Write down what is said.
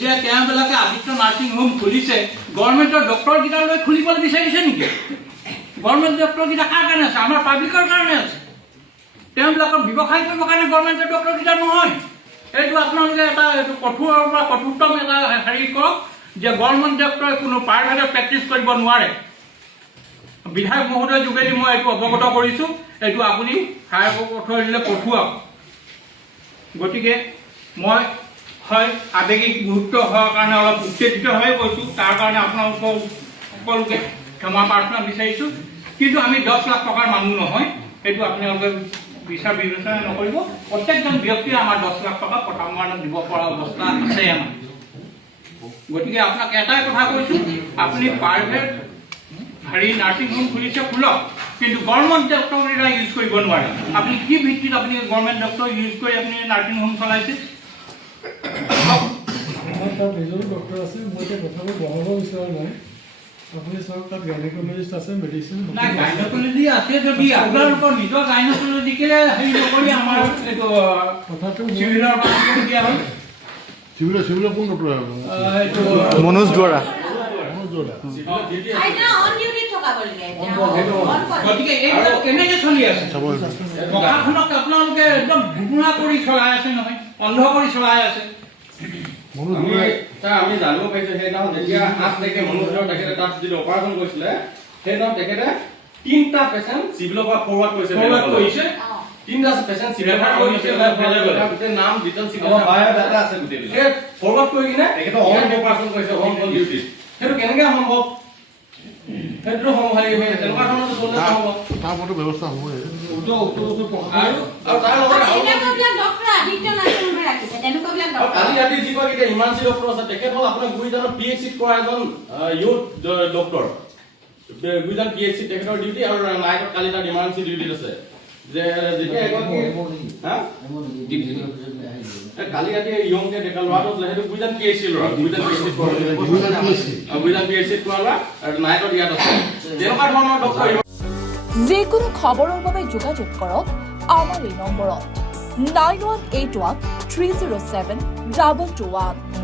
যে তেওঁবিলাকে Aditya nursing home খুলিছে গভৰ্ণমেণ্টৰ ডক্টৰকেইটালৈ খুলিবলৈ বিচাৰিছে নেকি? গভৰ্ণমেণ্ট ডক্টৰকেইটা কাৰ কাৰণে আছে? আমাৰ পাব্লিকৰ কাৰণে আছে। তেওঁবিলাকৰ ব্যৱসায় কৰিবৰ কাৰণে গভৰ্ণমেণ্টৰ ডক্টৰকেইটা নহয়। এইটো আপোনালোকে এটা এইটো কঠোৰৰ পৰা কঠোৰতম এটা হেৰি কৰক যে গভৰ্ণমেণ্ট ডক্টৰে কোনো প্ৰাইভেটে প্ৰেক্টিচ কৰিব নোৱাৰে। বিধায়ক মহোদয়ৰ যোগেদি মই এইটো অৱগত কৰিছোঁ। এইটো আপুনি হায়াৰ অথৰিটিলৈ পঠুৱাওক। গতিকে মই হয় আৱেগিক গুৰুত্ব হোৱাৰ কাৰণে অলপ উত্তেজিতভাৱে কৈছোঁ। তাৰ কাৰণে আপোনালোকক সকলোকে ক্ষমা প্ৰাৰ্থনা বিচাৰিছোঁ। কিন্তু আমি 10 লাখ টকাৰ মানুহ নহয়, সেইটো আপোনালোকে বিচাৰ বিবেচনা নকৰিব। প্ৰত্যেকজন ব্যক্তিয়ে আমাৰ 10 লাখ টকা প্ৰথমবাৰত দিব পৰা অৱস্থা আছে আমাৰ। গতিকে আপোনাক এটাই কথা কৈছোঁ, আপুনি প্ৰাইভেট নাৰ্ছিং হোম খুলিছে খোলক, কিন্তু গভৰ্ণমেণ্ট ডক্টৰকেইটা ইউজ কৰিব নোৱাৰে। আপুনি কি ভিত্তিত আপুনি গভৰ্ণমেণ্ট ডক্টৰ ইউজ কৰি আপুনি নাৰ্ছিং হোম চলাইছে? আমাৰ তাৰ নিজেৰ ডক্টৰ আছে, মই এতিয়া কথাবোৰ বঢ়াব বিচৰা নাই। আপুনি চাওক তাত গাইনকলজিষ্ট আছে, মেডিচিন নাই গাইনকলজি আছে যদি আপোনালোকৰ নিজৰ গাইনকলজিকে হেৰি নকৰি আমাৰ এইটো কথাটো চিভিলৰ পৰা দিয়া হ'ল। চিভিলৰ কোন ডক্টৰ? এইটো মনোজ দুৱাৰা। গতিকে এইবিলাক কেনেকৈ চলি আছে? প্ৰশাসনক আপোনালোকে একদম ঘুগুনা কৰি চলাই আছে নহয়, অন্ধ কৰি চলাই আছে। আমি জানিব পাৰিছোঁ সেইদিনাখন যেতিয়া 8 তাৰিখে মনোজৰ তেখেতে তাত যিটো অপাৰেশ্যন কৰিছিলে সেইদিনাখন তেখেতে 3টা পেচেণ্ট চিভিলৰ পৰা ফৰৱাৰ্ড কৰিছে। 3টা পেচেণ্ট চিভিলৰ পৰা গোটেই নাম ডিটেইল চিভিলৰ বায়'ডাটা আছে গোটেই সেই ফৰৱাৰ্ড কৰি কিনে তেখেতে হোম অপাৰেশ্যন কৰিছে, হোম ডিউটি। সেইটো কেনেকৈ সম্ভৱ? সেইটো তেনেকুৱা ধৰণৰ চলিলে সম্ভৱ তাৰ মতে ব্যৱস্থা হ'বই। আৰু তাৰ লগত কালি ৰাতি যি কয় এতিয়া ইমানচি ডক্টৰ আছে, তেখেত হ'ল আপোনাৰ গুইজানৰ PHCত কৰা এজন ইউথ ডক্টৰ। গুইজান PHCত তেখেতৰ ডিউটি আৰু নাইটত কালি তাত ইমানচি ডিউটিত আছে। যে যেতিয়া কালি ৰাতি ইয়ংকে ডেকা ল'ৰাটো আছিলে, সেইটো গুইজান PHC ল'ৰা, গুইজান PHCত কৰা ল'ৰা আৰু নাইটত ইয়াত আছে। তেনেকুৱা ধৰণৰ ডক্টৰ যিকোনো খবৰৰ বাবে যোগাযোগ কৰক আমাৰ এই নম্বৰত 9181 307 2221।